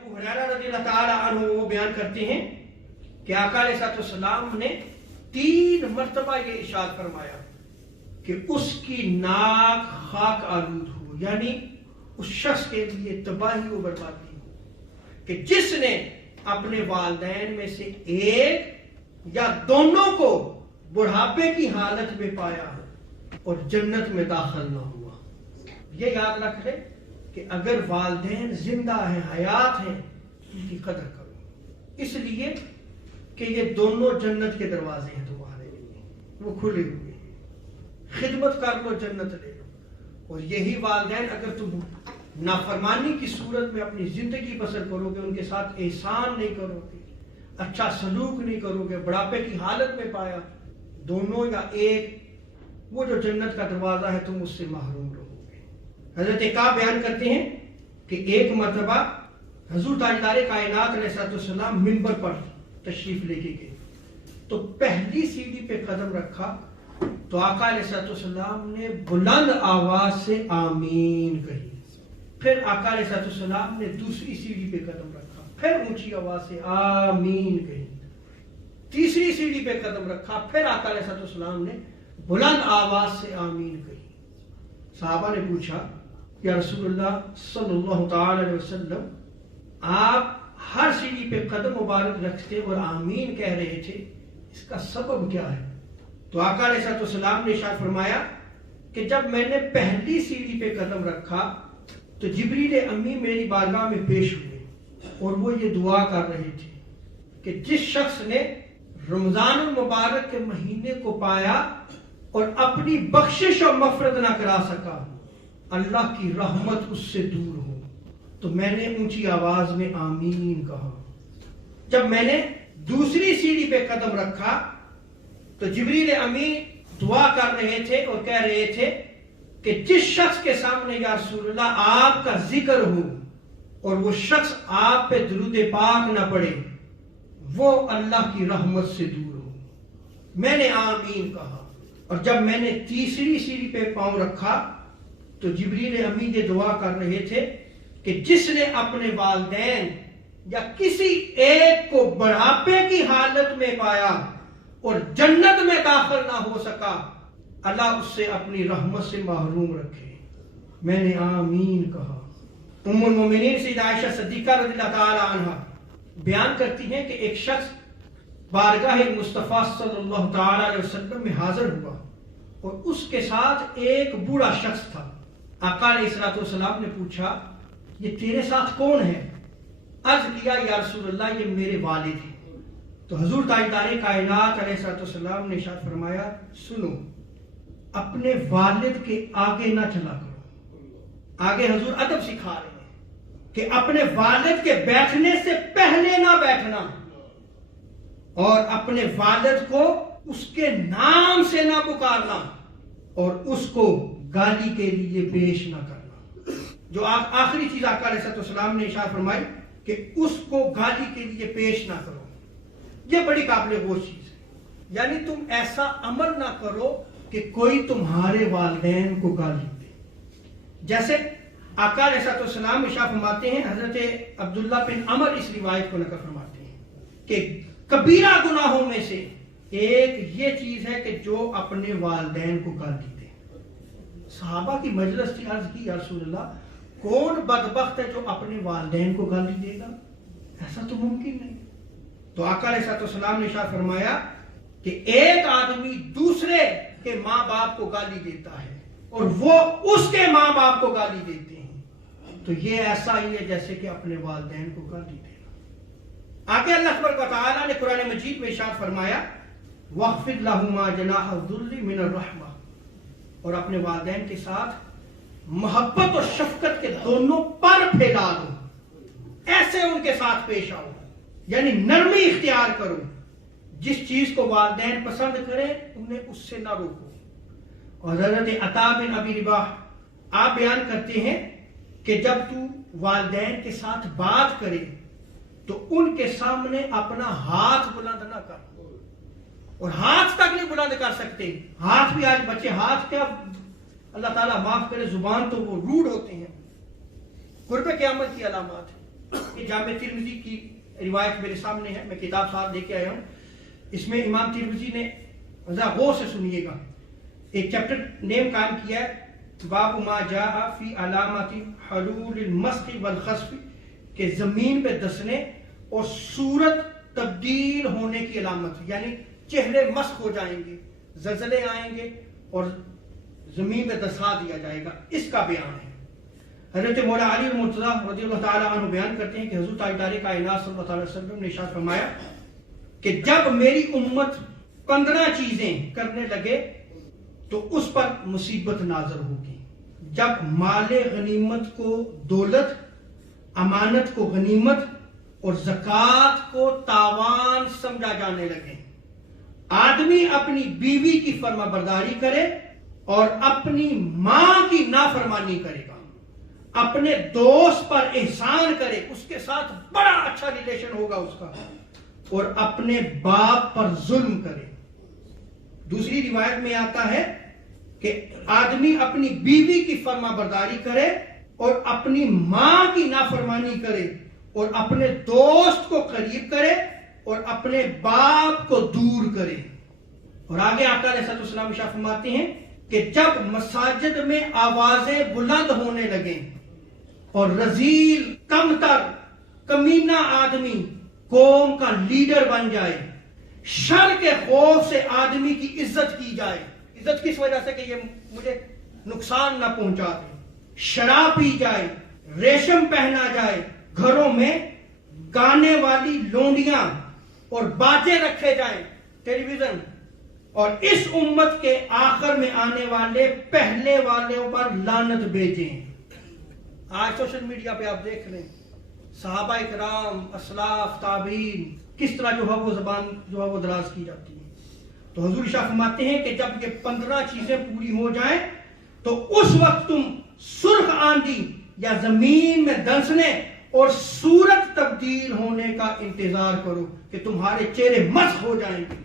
ابو ہریرہ رضی اللہ تعالی عنہ وہ بیان کرتے ہیں کہ آقا علیہ السلام نے 3 مرتبہ یہ ارشاد فرمایا کہ اس کی ناک خاک آلود ہو، یعنی اس شخص کے لیے تباہی و بربادی ہو کہ جس نے اپنے والدین میں سے ایک یا دونوں کو بڑھاپے کی حالت میں پایا اور جنت میں داخل نہ ہوا۔ یہ یاد رکھ لے کہ اگر والدین زندہ ہیں، حیات ہیں، ان کی قدر کرو، اس لیے کہ یہ دونوں جنت کے دروازے ہیں تمہارے لیے، وہ کھلے ہوئے ہیں، خدمت کر لو جنت لے لو۔ اور یہی والدین اگر تم نافرمانی کی صورت میں اپنی زندگی بسر کرو گے، ان کے ساتھ احسان نہیں کرو گے، اچھا سلوک نہیں کرو گے، بڑھاپے کی حالت میں پایا دونوں یا ایک، وہ جو جنت کا دروازہ ہے تم اس سے محروم رہو گے۔ حضرت کعب بیان کرتے ہیں کہ ایک مرتبہ حضور تاجدار کائنات علیہ السلام منبر پر تشریف لے کے گئے تو پہلی سیڑھی پہ قدم رکھا تو آقا علیہ السلام نے بلند آواز سے آمین کہی، پھر آقا علیہ السلام نے دوسری سیڑھی پہ قدم رکھا، پھر اونچی آواز سے آمین کہی، تیسری سیڑھی پہ قدم رکھا، پھر آقا علیہ السلام نے بلند آواز سے آمین کہی۔ صحابہ نے پوچھا یا رسول اللہ صلی اللہ تعالی علیہ وسلم، آپ ہر سیڑھی پہ قدم مبارک رکھتے اور آمین کہہ رہے تھے، اس کا سبب کیا ہے؟ تو آقا علیہ السلام نے ارشاد فرمایا کہ جب میں نے پہلی سیڑھی پہ قدم رکھا تو جبریل امی میری بارگاہ میں پیش ہوئے اور وہ یہ دعا کر رہے تھے کہ جس شخص نے رمضان المبارک کے مہینے کو پایا اور اپنی بخشش اور مغفرت نہ کرا سکا، اللہ کی رحمت اس سے دور ہو۔ تو میں نے اونچی آواز میں آمین کہا۔ جب میں نے دوسری سیڑھی پہ قدم رکھا تو جبریل امی دعا کر رہے تھے اور کہہ رہے تھے کہ جس شخص کے سامنے یا رسول اللہ آپ کا ذکر ہو اور وہ شخص آپ پہ درود پاک نہ پڑے، وہ اللہ کی رحمت سے دور ہو۔ میں نے آمین کہا، اور جب میں نے تیسری سیڑھی پہ پاؤں رکھا تو جبریل امی یہ دعا کر رہے تھے کہ جس نے اپنے والدین یا کسی ایک کو بڑھاپے کی حالت میں پایا اور جنت میں داخل نہ ہو سکا، اللہ اس سے اپنی رحمت سے محروم رکھے۔ میں نے آمین کہا۔ ام المومنین سیدہ عائشہ صدیقہ رضی اللہ تعالی عنہ بیان کرتی ہیں کہ ایک شخص بارگاہ مصطفیٰ صلی اللہ تعالی علیہ وسلم میں حاضر ہوا اور اس کے ساتھ ایک بوڑھا شخص تھا۔ آقا علیہ السلام نے پوچھا یہ تیرے ساتھ کون ہے؟ عرض کیا یا رسول اللہ یہ میرے والد ہیں۔ تو حضور تاجدار کائنات علیہ السلام نے ارشاد فرمایا سنو، اپنے والد کے آگے نہ چلا کرو۔ آگے حضور ادب سکھا رہے ہیں کہ اپنے والد کے بیٹھنے سے پہلے نہ بیٹھنا اور اپنے والد کو اس کے نام سے نہ پکارنا اور اس کو گالی کے لیے پیش نہ کرنا۔ جو آخری چیز آقا علیہ السلام نے ارشاد فرمائی کہ اس کو گالی کے لیے پیش نہ کرو، یہ بڑی قابل غور چیز ہے۔ یعنی تم ایسا عمل نہ کرو کہ کوئی تمہارے والدین کو گالی دے۔ جیسے آقا علیہ السلام ارشاد فرماتے ہیں، حضرت عبداللہ بن عمر اس روایت کو نقل فرماتے ہیں کہ کبیرہ گناہوں میں سے ایک یہ چیز ہے کہ جو اپنے والدین کو گالی دے۔ صحابہ کی مجلس تھی، عرض کی یا رسول اللہ کون بدبخت ہے جو اپنے والدین کو گالی دے گا؟ ایسا تو ممکن نہیں۔ تو آقا علیہ السلام نے ارشاد فرمایا کہ ایک آدمی دوسرے کے ماں باپ کو گالی دیتا ہے اور وہ اس کے ماں باپ کو گالی دیتے ہیں، تو یہ ایسا ہی ہے جیسے کہ اپنے والدین کو گالی دینا۔ آگے اللہ تبارک و تعالیٰ نے قرآن مجید میں ارشاد فرمایا وَاخْفِضْ لَهُمَا جَنَاحَ الذُّلِّ مِنَ الرَّحْمَةِ، اور اپنے والدین کے ساتھ محبت اور شفقت کے دونوں پر پھیلا دو، ایسے ان کے ساتھ پیش آؤ، یعنی نرمی اختیار کرو۔ جس چیز کو والدین پسند کریں انہیں اس سے نہ روکو۔ اور حضرت عطا بن ابی رباح آپ بیان کرتے ہیں کہ جب تو والدین کے ساتھ بات کرے تو ان کے سامنے اپنا ہاتھ بلند نہ کر، اور ہاتھ تک نہیں بلند کر سکتے۔ ہاتھ بھی آج بچے ہاتھ کیا، اللہ تعالیٰ معاف کرے، زبان تو وہ روڈ ہوتے ہیں، قرب قیامت کی علامات ہے۔ کہ جامع ترمذی کی روایت میرے سامنے ہے، میں کتاب ساتھ لے کے آیا ہوں، اس میں امام ترمذی نے ذرا غور سے سنیے گا، ایک چیپٹر نیم قائم کیا ہے باب ما جاء فی علامات حلول المسخ والخسف، کہ زمین پہ دسنے اور صورت تبدیل ہونے کی علامت، یعنی چہرے مسخ ہو جائیں گے، زلزلے آئیں گے اور زمین پہ دسا دیا جائے گا، اس کا بیان ہے۔ حضرت مولا علی المرتضیٰ رضی اللہ تعالیٰ عنہ بیان کرتے ہیں کہ حضور تاجدار کائنات صلی اللہ علیہ وسلم نے ارشاد فرمایا کہ جب میری امت 15 چیزیں کرنے لگے تو اس پر مصیبت نازل ہوگی۔ جب مال غنیمت کو دولت، امانت کو غنیمت اور زکوٰۃ کو تاوان سمجھا جانے لگے، آدمی اپنی بیوی کی فرما برداری کرے اور اپنی ماں کی نافرمانی کرے گا، اپنے دوست پر احسان کرے، اس کے ساتھ بڑا اچھا ریلیشن ہوگا اس کا، اور اپنے باپ پر ظلم کرے۔ دوسری روایت میں آتا ہے کہ آدمی اپنی بیوی کی فرما برداری کرے اور اپنی ماں کی نافرمانی کرے اور اپنے دوست کو قریب کرے اور اپنے باپ کو دور کرے۔ اور آگے آقا علیہ السلام ارشاد فرماتے ہیں کہ جب مساجد میں آوازیں بلند ہونے لگیں اور رذیل، کمتر، کمینہ آدمی قوم کا لیڈر بن جائے، شر کے خوف سے آدمی کی عزت کی جائے، عزت کس وجہ سے کہ یہ مجھے نقصان نہ پہنچا دے، شراب پی جائے، ریشم پہنا جائے، گھروں میں گانے والی لونڈیاں اور باجے رکھے جائیں، ٹیلی ویژن، اور اس امت کے آخر میں آنے والے پہلے والوں پر لعنت بھیجیں۔ آج سوشل میڈیا پہ آپ دیکھ لیں صحابہ کرام، اسلاف، تابعین، کس طرح جو ہے وہ زبان جو ہے وہ دراز کی جاتی ہے۔ تو حضور شاہ فرماتے ہیں کہ جب یہ 15 چیزیں پوری ہو جائیں تو اس وقت تم سرخ آندھی یا زمین میں دنسنے اور صورت تبدیل ہونے کا انتظار کرو کہ تمہارے چہرے مسخ ہو جائیں گے۔